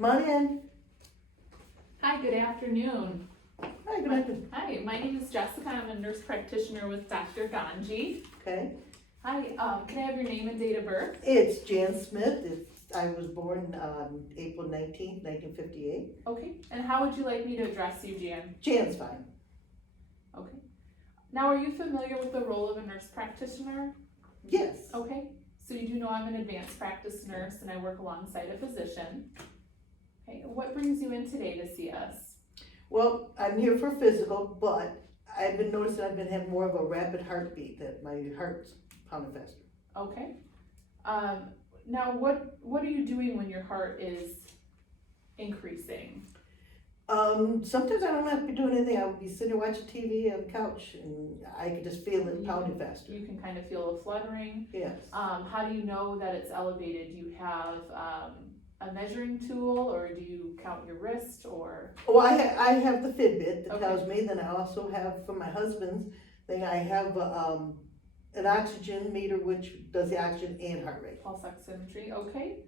Come on in. Hi, good afternoon. Hi, good afternoon. Hi, my name is Jessica. I'm a nurse practitioner with Dr. Ganji. Okay. Hi, can I have your name and date of birth? It's Jan Smith. I was born on April 19th, 1958. Okay, and how would you like me to address you, Jan? Jan's fine. Okay. Now, are you familiar with the role of a nurse practitioner? Yes. Okay, so you do know I'm an advanced practice nurse and I work alongside a physician. Okay, what brings you in today to see us? Well, I'm here for physical, but I've been noticing I've been having more of a rapid heartbeat, that my heart's pounding faster. Okay. Now, what are you doing when your heart is increasing? Sometimes I don't have to be doing anything. I would be sitting there watching TV on the couch and I could just feel it pounding faster. You can kind of feel a fluttering. Yes. How do you know that it's elevated? Do you have a measuring tool, or do you count your wrist, or? Well, I have the Fitbit that Okay. tells me. Then I also have, from my husband's thing, I have an oxygen meter which does the oxygen and heart rate. Pulse oximetry, okay.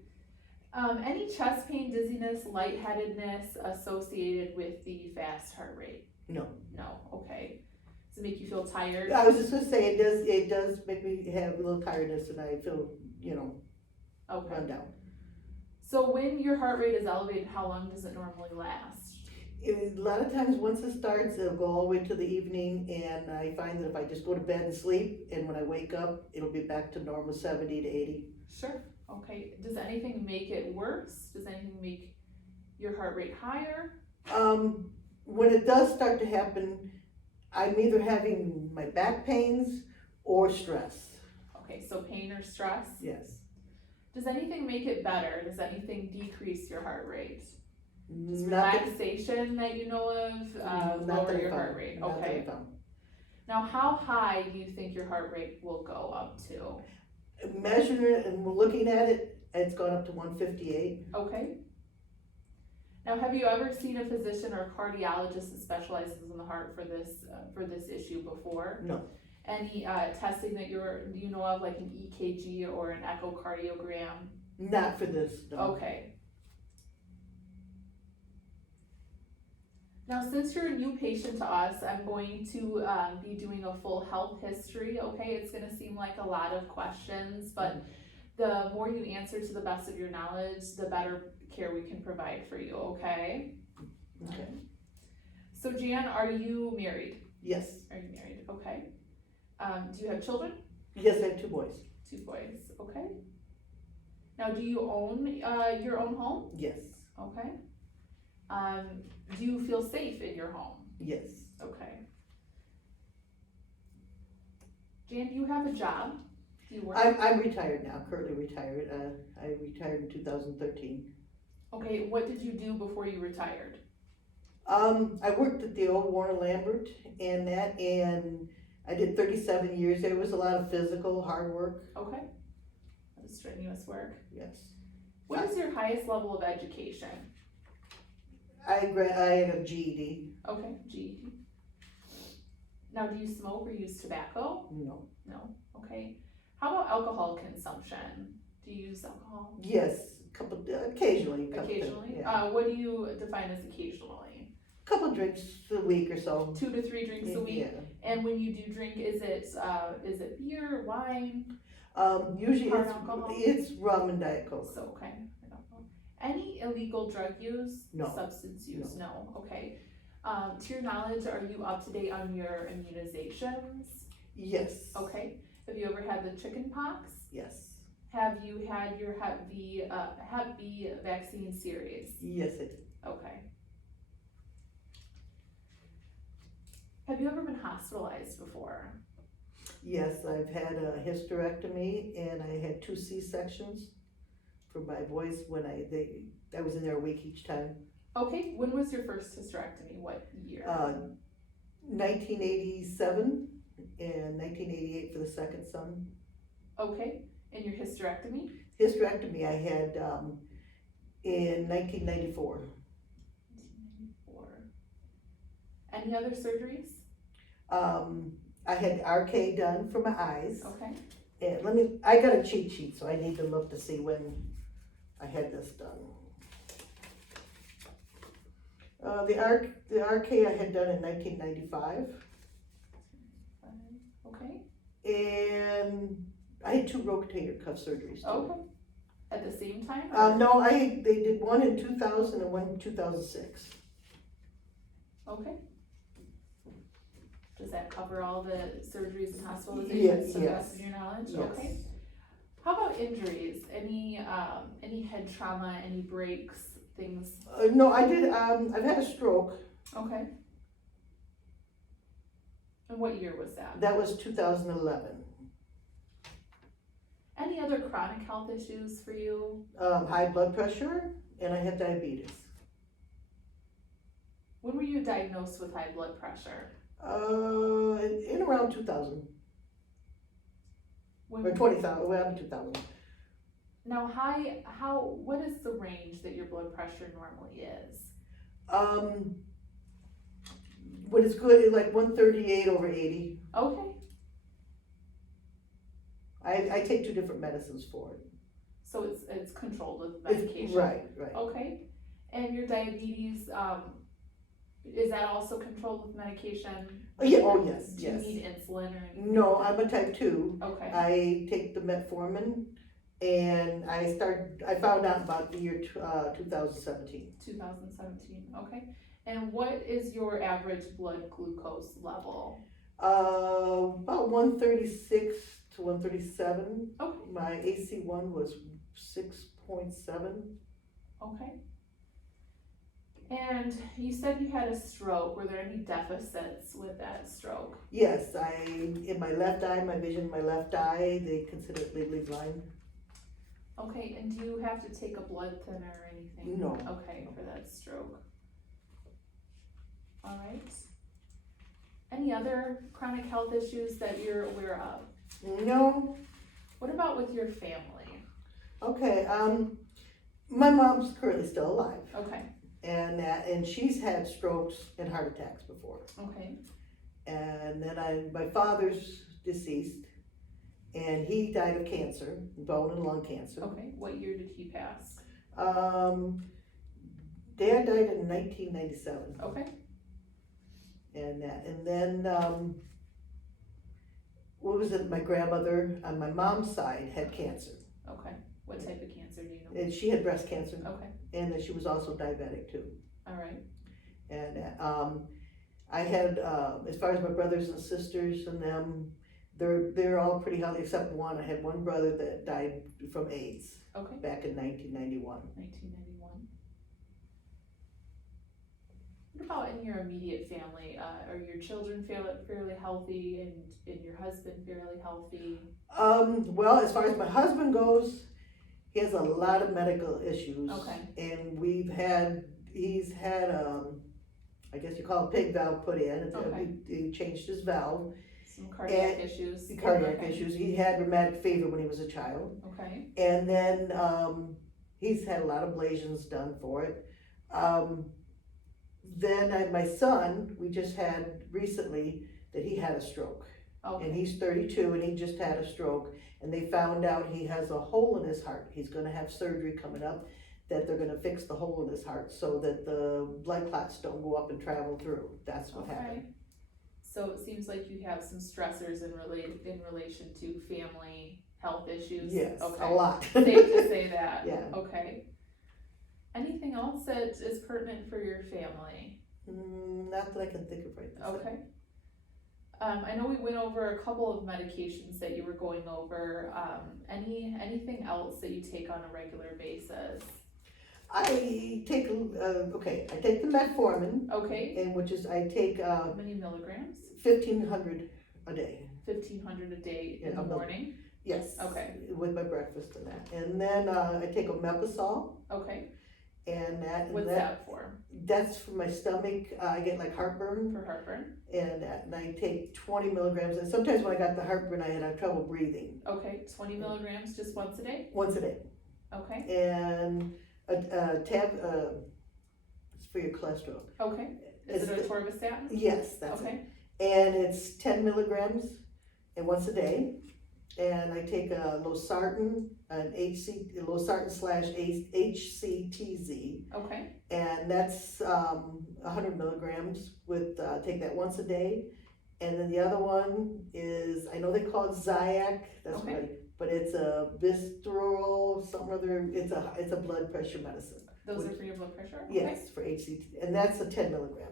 Any chest pain, dizziness, lightheadedness associated with the fast heart rate? No. No, okay. Does it make you feel tired? I was just gonna say, it does make me have a little tiredness and I feel, Okay. run down. So when your heart rate is elevated, how long does it normally last? A lot of times, once it starts, it'll go all the way to the evening, and I find that if I just go to bed and sleep, and when I wake up, it'll be back to normal 70 to 80. Sure, okay. Does anything make it worse? Does anything make your heart rate higher? When it does start to happen, I'm either having my back pains or stress. Okay, so pain or stress? Yes. Does anything make it better? Does anything decrease your heart rate? Does Not that- relaxation that you know of not lower that I your found. heart rate? Not that I Okay. found. Now, how high do you think your heart rate will go up to? Measuring it and looking at it, it's gone up to 158. Okay. Now, have you ever seen a physician or cardiologist that specializes in the heart for this issue before? No. Any testing that you know of, like an EKG or an echocardiogram? Not for this, no. Okay. Now, since you're a new patient to us, I'm going to be doing a full health history, okay? It's gonna seem like a lot of questions, but the more you answer to the best of your knowledge, the better care we can provide for you, okay? Okay. So Jan, are you married? Yes. Are you married? Okay. Do you have children? Yes, I have 2 boys. 2 boys, okay. Now, do you own your own home? Yes. Okay. Do you feel safe in your home? Yes. Okay. Jan, do you have a job? Do you work? I'm retired now, currently retired. I retired in 2013. Okay, what did you do before you retired? I worked at the old Warren Lambert and I did 37 years. There was a lot of physical, hard work. Okay. That was strenuous work. Yes. What is your highest level of education? I had a GED. Okay, GED. Now, do you smoke or use tobacco? No. No? Okay. How about alcohol consumption? Do you use alcohol? Yes, occasionally. Occasionally? Yeah. What do you define as occasionally? Couple drinks a week or so. 2 to 3 drinks a week? Yeah. And when you do drink, is it beer, wine? Usually Hard alcohol? it's rum and Diet Coke. So, okay. I don't know. Any illegal drug use? No. Substance use? No. Okay. To your knowledge, are you up to date on your immunizations? Yes. Okay. Have you ever had the chicken pox? Yes. Have you had your Hep B vaccine series? Yes, I did. Okay. Have you ever been hospitalized before? Yes, I've had a hysterectomy and I had 2 C-sections for my boys when I was in there a week each time. Okay, when was your first hysterectomy? What year? 1987 and 1988 for the second son. Okay, and your hysterectomy? Hysterectomy I had in 1994. 1994. Any other surgeries? I had RK done for my eyes. Okay. And I got a cheat sheet, so I need to look to see when I had this done. The RK I had done in 1995, Okay, and I had 2 rotator cuff surgeries too. okay. At the same time? or- No, they did one in 2000 and one in 2006. Okay. Does that cover all the surgeries and hospitalizations Yes, to the best of your knowledge? yes. Okay. How about injuries? Any head trauma, any breaks, things? No, I did, I've had a stroke. Okay. And what year was that? That was 2011. Any other chronic health issues for you? High blood pressure, and I had diabetes. When were you diagnosed with high blood pressure? In around 2000, When, or 20,000, around 2000. now, what is the range that your blood pressure normally is? When it's good, like 138/80. Okay, I take 2 different medicines for it. so it's controlled with medication. Right. Okay, and your diabetes, is that also controlled with medication? Oh, yeah, oh, yes, Do you yes. need insulin or anything? No, I'm a type 2. Okay, I take the metformin, and I found out about the year 2017. 2017, okay. And what is your average blood glucose level? About 136 to 137. Okay. My AC1 was 6.7. Okay. And you said you had a stroke. Were there any deficits with that stroke? Yes, in my left eye, my vision in my left eye, they consider it legally blind. Okay, and do you have to take a blood thinner or anything? No. Okay, for that stroke. All right. Any other chronic health issues that you're aware of? No. What about with your family? Okay, my mom's currently still alive, Okay, and she's had strokes and heart attacks before. okay, And then my father's deceased, and he died of cancer, bone and lung cancer. okay. What year did he pass? Dad died in 1997, Okay, and then, what was it, my grandmother on my mom's side had cancer, okay. What type of cancer do you know? and she had breast cancer, Okay, and she was also diabetic too. all right, And, I had, as far as my brothers and sisters and them, they're all pretty healthy, except one. I had one brother that died from AIDS okay. back in 1991. 1991. What about in your immediate family? Are your children fairly healthy and your husband fairly healthy? Well, as far as my husband goes, he has a lot of medical issues. Okay. And he's had, I guess you call it pig valve put in. Okay. He changed his valve. Some cardiac issues? Cardiac Okay. issues. He had rheumatic fever when he was a child. Okay, And then, he's had a lot of ablations done for it. Then my son, we just had recently that he had a stroke. And okay, he's 32 and he just had a stroke, and they found out he has a hole in his heart. He's gonna have surgery coming up, that they're gonna fix the hole in his heart so that the blood clots don't go up and travel through. That's what okay. happened. So it seems like you have some stressors in relation to family health issues? Yes, Okay. a lot. Safe to say that? Yeah. Okay. Anything else that is pertinent for your family? Not that I can think of right now. Okay. I know we went over a couple of medications that you were going over. Anything else that you take on a regular basis? I take the metformin, Okay. and I take How many milligrams? 1,500 a day. 1,500 a day in Yeah, the I'm morning? Yes. Okay. With my breakfast and that. And then I take omeprazole, Okay. and What's that for? That's for my stomach. I get like heartburn, For heartburn? and I take 20 milligrams. And sometimes when I got the heartburn, I had trouble breathing. Okay, 20 milligrams just once a day? Once a day. Okay, And a tab, it's for your cholesterol. okay. Is it a atorvastatin? Yes, that's it. Okay, And it's 10 milligrams, and once a day. and I take a losartan, losartan slash HCTZ, Okay, and that's 100 milligrams with, take that once a day. And then the other one is, I know they call it Ziac, that's Okay. right, but it's a Visceral, some other, it's a blood pressure medicine. those are for your blood pressure? Okay. Yes, for HCT, and that's a 10 milligram.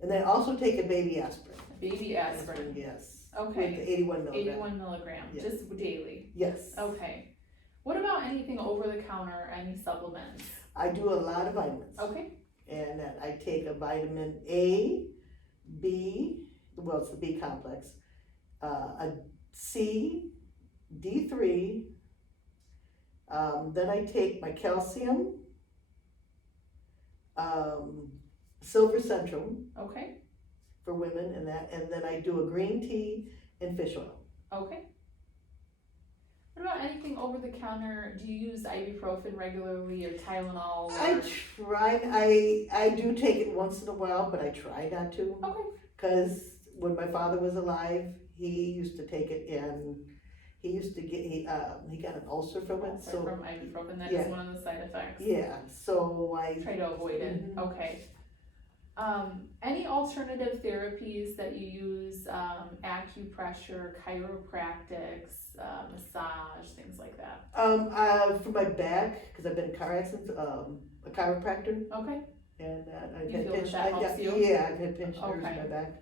And then also take a baby aspirin. Baby aspirin, Yes. okay, With the 81 milligram. 81 milligram, Yes. just daily, Yes. okay. What about anything over the counter, any supplements? I do a lot of vitamins. Okay, And I take a vitamin A, B, well, it's the B complex, a C, D3, then I take my calcium, Silver Central okay, for women and then I do a green tea and fish oil. okay. What about anything over the counter? Do you use ibuprofen regularly or Tylenol? Or... I do take it once in a while, but I try not to. Okay, Cause when my father was alive, he used to take it and he used to get, he got an ulcer from it, so. from ibuprofen, that Yeah. is one of the side effects. Yeah, so I, Try to avoid it, Mhm. okay. Any alternative therapies that you use, acupressure, chiropractics, massage, things like that? for my back, cause I've been in car accidents, a chiropractor, Okay, and I've You had feel that pinched, that helps you? yeah, I've had pinched nerves in Okay. my back.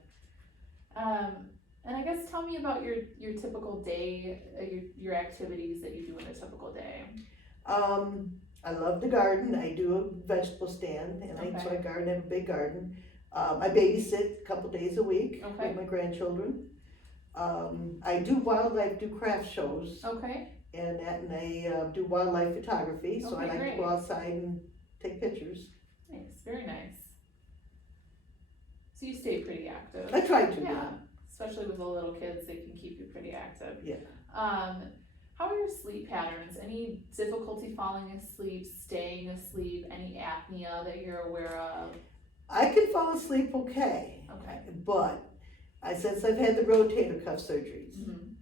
and I guess tell me about your typical day, your activities that you do in a typical day. I love to garden. I do a vegetable stand, and so I Okay. garden. I have a big garden. I babysit a couple days a week Okay. with my grandchildren. I do wildlife, do craft shows, Okay, and I do wildlife photography. So I Okay, like great. to go outside and take pictures. nice, very nice. So you stay pretty active. I try to. Yeah, especially with the little kids, they can keep you pretty active. Yeah. How are your sleep patterns? Any difficulty falling asleep, staying asleep, any apnea that you're aware of? I can fall asleep okay, Okay. but since I've had the rotator cuff surgeries, Mhm.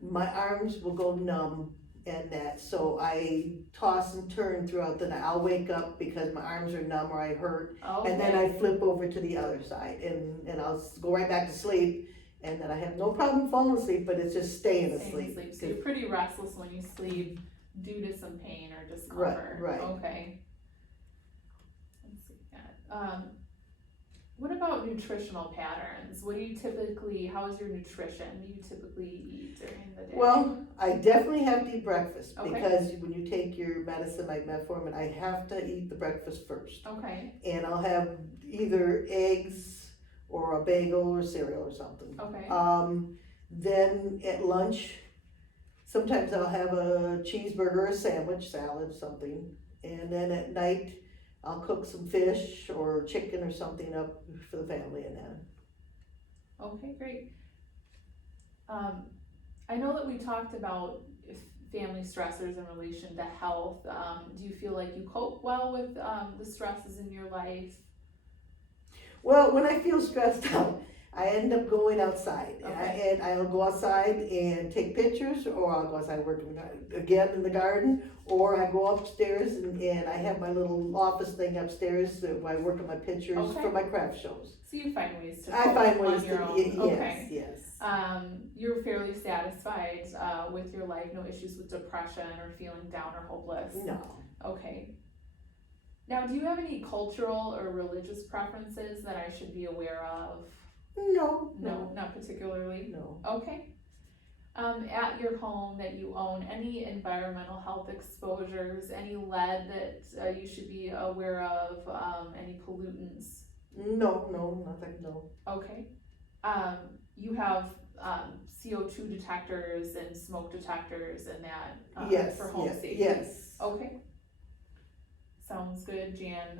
my arms will go numb and that, so I toss and turn throughout the night. I'll wake up because my arms are numb or I hurt, Okay. and then I flip over to the other side and I'll go right back to sleep, and then I have no problem falling asleep, but it's just staying asleep. So you're pretty restless when you sleep due to some pain or discomfort. Right. Okay. Let's see that. What about nutritional patterns? How is your nutrition? What do you typically eat during the day? Well, I definitely have to eat breakfast, Okay. because when you take your medicine like metformin, I have to eat the breakfast first. Okay, And I'll have either eggs or a bagel or cereal or something. okay, Then at lunch, sometimes I'll have a cheeseburger, a sandwich, salad, something. And then at night, I'll cook some fish or chicken or something up for the family and then. okay, great. I know that we talked about family stressors in relation to health. Do you feel like you cope well with the stresses in your life? Well, when I feel stressed out, I end up going outside. Okay. And I'll go outside and take pictures, or I'll go outside working again in the garden, or I go upstairs and I have my little office thing upstairs where I work on my pictures Okay. for my craft shows. So you find ways to I cope find ways on your to, own. yes, Okay. yes. You're fairly satisfied with your life, no issues with depression or feeling down or hopeless? No. Okay. Now, do you have any cultural or religious preferences that I should be aware of? No. No, not particularly. No. Okay. At your home that you own, any environmental health exposures, any lead that you should be aware of, any pollutants? No, nothing, no. Okay. You have CO2 detectors and smoke detectors and that Yes, for home yes, safety? yes. Okay. Sounds good, Jan.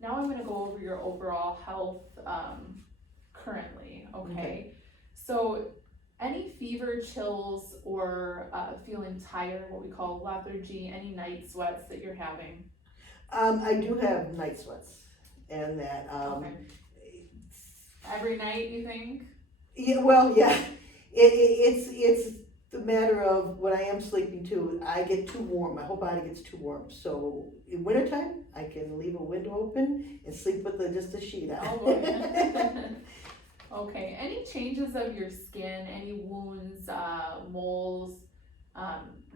Now I'm gonna go over your overall health currently, okay? So any fever, chills, or feeling tired, what we call lethargy, any night sweats that you're having? I do have night sweats and that, Okay. Every night, you think? yeah, well, yeah, it's the matter of when I am sleeping too, I get too warm, my whole body gets too warm, so in wintertime, I can leave a window open and sleep with just a sheet Oh, on. boy. Okay, any changes of your skin, any wounds, moles,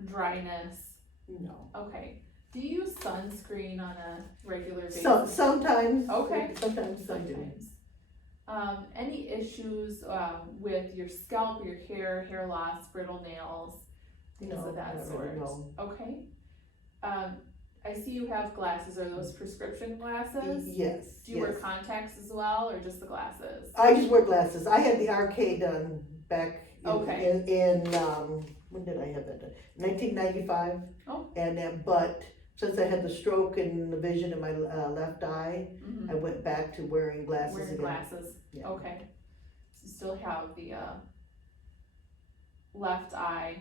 dryness? No. Okay, do you use sunscreen on a regular basis? Sometimes. Okay. Sometimes I do. Sometimes. Any issues, with your scalp, your hair loss, brittle nails, things No, of that not sort? really, no. Okay. I see you have glasses, are those prescription glasses? Yes, Do you wear yes. contacts as well, or just the glasses? I just wear glasses. I had the arcade done back Okay. in when did I have that done? 1995. Oh. And then, but since I had the stroke and the vision in my left eye, Mhm. I went back to wearing glasses Wearing again. glasses, Yeah. okay. So you still have the, left eye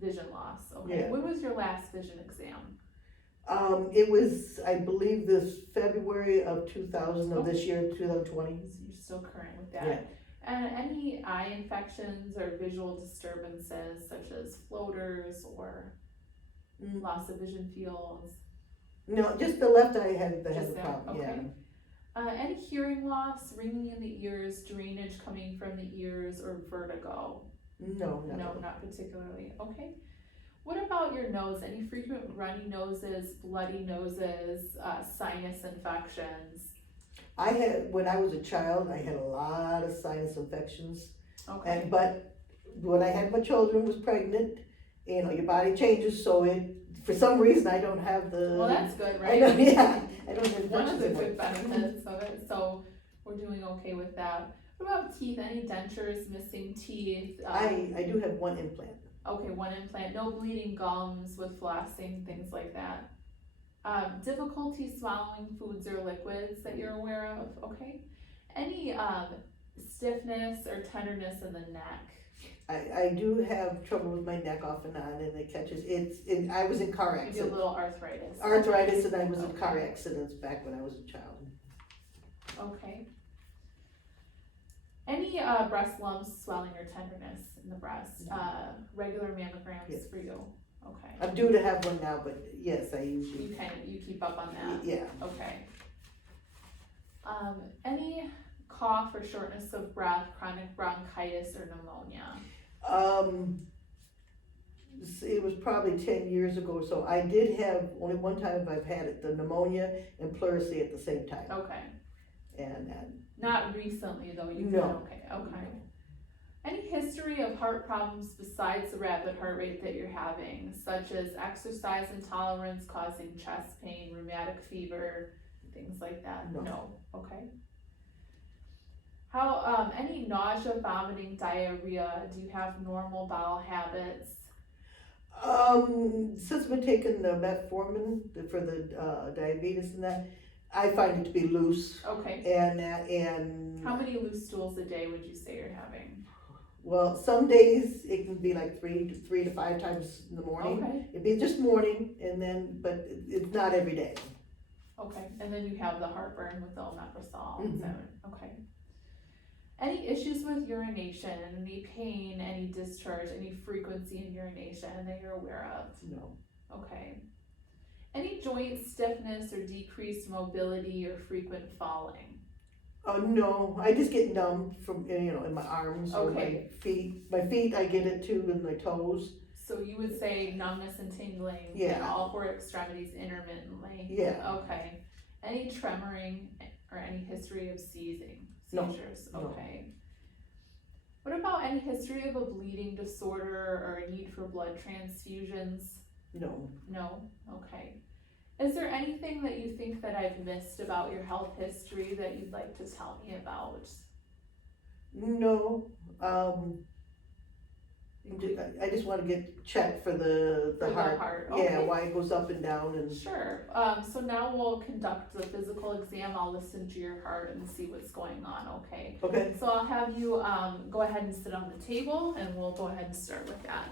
vision loss, okay. Yeah. When was your last vision exam? It was, I believe, this February of 2000 of this year, 2020. So you're still current with that? Yeah. And any eye infections or visual disturbances such as floaters or loss of vision fields? No, just the left eye had the Just that, problem. Yeah. okay. Any hearing loss, ringing in the ears, drainage coming from the ears, or vertigo? No, no. No, not particularly, okay. What about your nose? Any frequent runny noses, bloody noses, sinus infections? I had, when I was a child, I had a lot of sinus infections. Okay, But when I had my children, was pregnant, you know, your body changes, so for some reason, I don't have the. well, that's good, I right? don't, yeah, I don't have One much of the of good it. benefits of it, so we're doing okay with that. What about teeth? Any dentures, missing teeth? I do have one implant. Okay, one implant, no bleeding gums with flossing, things like that. Difficulty swallowing foods or liquids that you're aware of, okay? Any, stiffness or tenderness in the neck? I do have trouble with my neck off and on, and it catches, I was in car Maybe a accidents. little arthritis? Arthritis, and I was in car Okay. accidents back when I was a child. Okay. Any, breast lumps, swelling or tenderness in the breast? Regular mammograms Yes. for you? Okay. I'm due to have one now, but yes, I usually, You keep up on that? yeah. Okay. Any cough or shortness of breath, chronic bronchitis or pneumonia? It was probably 10 years ago, so I did have, only one time I've had it, the pneumonia and pleurisy at the same time. Okay. And Not recently though, you've No. been okay. Any history of heart problems besides the rapid heart rate that you're having, such as exercise intolerance causing chest pain, rheumatic fever, things like that? No. Okay. How, any nausea, vomiting, diarrhea? Do you have normal bowel habits? since I've been taking the metformin for the diabetes and that, I find it to be loose, Okay. and How many loose stools a day would you say you're having? well, some days it can be like 3 to 5 times in the morning. Okay, It'd be just morning, and then, but it's not every day. okay, and then you have the heartburn with the omeprazole, Mhm. okay. Any issues with urination, any pain, any discharge, any frequency in urination that you're aware of? No. Okay. Any joint stiffness or decreased mobility or frequent falling? Oh, no, I just get numb from, in my arms or my Okay. feet. My feet, I get it too, and my toes. So you would say numbness and tingling in Yeah. all 4 extremities intermittently? Yeah. Okay. Any tremoring or any history of No. seizures? No. Okay. What about any history of a bleeding disorder or a need for blood transfusions? No. No? Okay. Is there anything that you think that I've missed about your health history that you'd like to tell me about? No. I just want to get checked for the For the heart. heart, Yeah, okay. why it goes up and down and. Sure, so now we'll conduct the physical exam, I'll listen to your heart and see what's going on, okay? Okay. So I'll have you, go ahead and sit on the table and we'll go ahead and start with that.